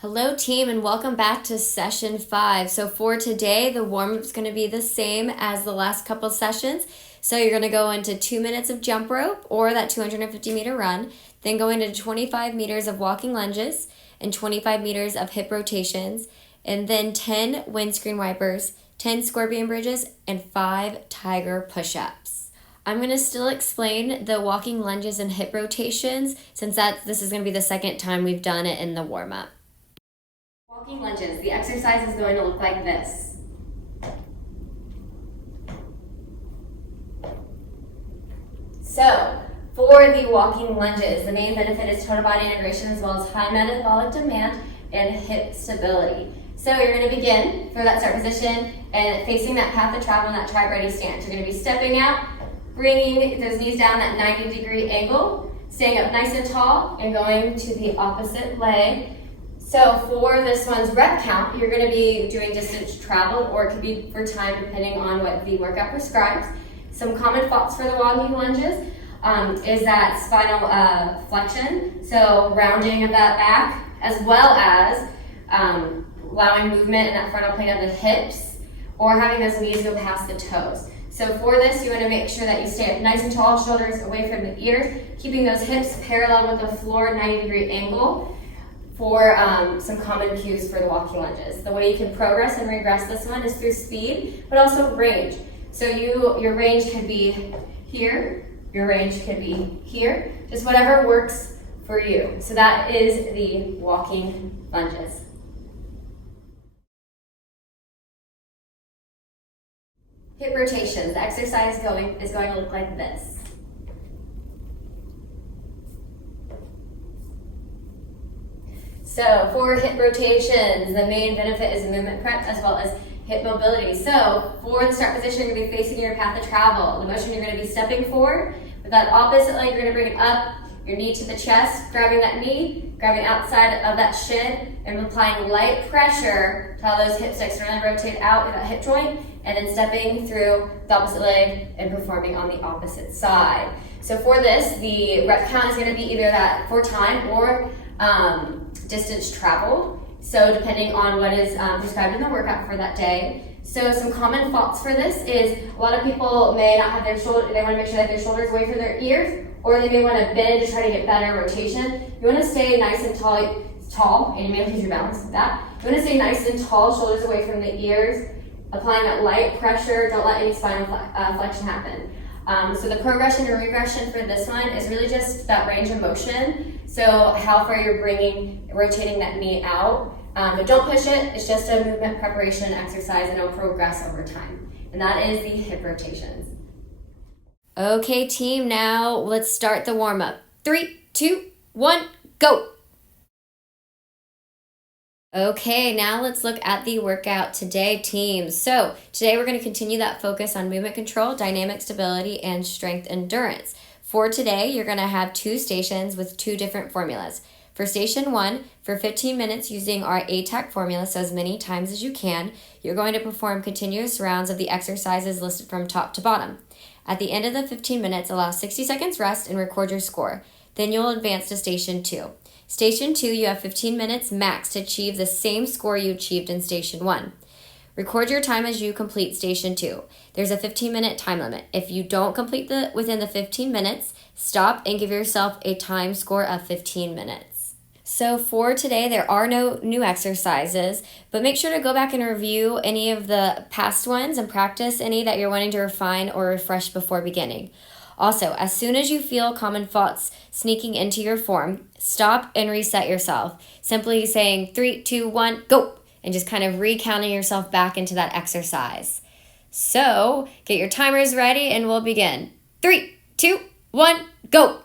Hello team and welcome back to session 5. So for today, the warm-up is going to be the same as the last couple sessions. So you're going to go into 2 minutes of jump rope or that 250 meter run, then go into 25 meters of walking lunges and 25 meters of hip rotations, and then 10 windscreen wipers, 10 scorpion bridges, and 5 tiger push-ups. I'm going to still explain the walking lunges and hip rotations since this is going to be the second time we've done it in the warm-up. Walking lunges, the exercise is going to look like this. So, for the walking lunges, the main benefit is total body integration as well as high metabolic demand and hip stability. So you're going to begin for that start position and facing that path of travel in that tri-ready stance. You're going to be stepping out, bringing those knees down that 90-degree angle, staying up nice and tall and going to the opposite leg. So for this one's rep count, you're going to be doing distance traveled, or it could be for time depending on what the workout prescribes. Some common thoughts for the walking lunges is that spinal flexion, so rounding of that back, as well as allowing movement in that frontal plane of the hips, or having those knees go past the toes. So for this, you want to make sure that you stay up nice and tall, shoulders away from the ears, keeping those hips parallel with the floor, 90-degree angle. For some common cues for the walking lunges. The way you can progress and regress this one is through speed, but also range. So your range could be here, your range could be here, just whatever works for you. So that is the walking lunges. Hip rotations. The exercise is going to look like this. So for hip rotations, the main benefit is movement prep as well as hip mobility. So for the start position, you're going to be facing your path of travel. The motion, you're going to be stepping forward. With that opposite leg, you're going to bring it up, your knee to the chest, grabbing that knee, grabbing outside of that shin, and applying light pressure to allow those hips to externally rotate out with that hip joint, and then stepping through the opposite leg and performing on the opposite side. So for this, the rep count is going to be either that for time or distance traveled, so depending on what is prescribed in the workout for that day. So some common faults for this is a lot of people may not have their shoulder, they want to make sure that their shoulders away from their ears, or they may want to bend to try to get better rotation. You want to stay nice and tall, and you may lose your balance with that. You want to stay nice and tall, shoulders away from the ears, applying that light pressure, don't let any spinal flexion happen. So the progression and regression for this one is really just that range of motion. So how far you're rotating that knee out. But don't push it, it's just a movement preparation exercise and it'll progress over time. And that is the hip rotations. Okay team, now let's start the warm up. 3, 2, 1, go! Okay, now let's look at the workout today, team. So today we're going to continue that focus on movement control, dynamic stability, and strength endurance. For today, you're going to have 2 stations with 2 different formulas. For station 1, for 15 minutes using our ATAC formula, so as many times as you can, you're going to perform continuous rounds of the exercises listed from top to bottom. At the end of the 15 minutes, allow 60 seconds rest and record your score. Then you'll advance to station 2. Station 2, you have 15 minutes max to achieve the same score you achieved in Station 1. Record your time as you complete Station 2. There's a 15-minute time limit. If you don't complete within the 15 minutes, stop and give yourself a time score of 15 minutes. So for today, there are no new exercises, but make sure to go back and review any of the past ones and practice any that you're wanting to refine or refresh before beginning. Also, as soon as you feel common thoughts sneaking into your form, stop and reset yourself. Simply saying 3, 2, 1, go, and just kind of recounting yourself back into that exercise. So, get your timers ready and we'll begin. 3, 2, 1, go!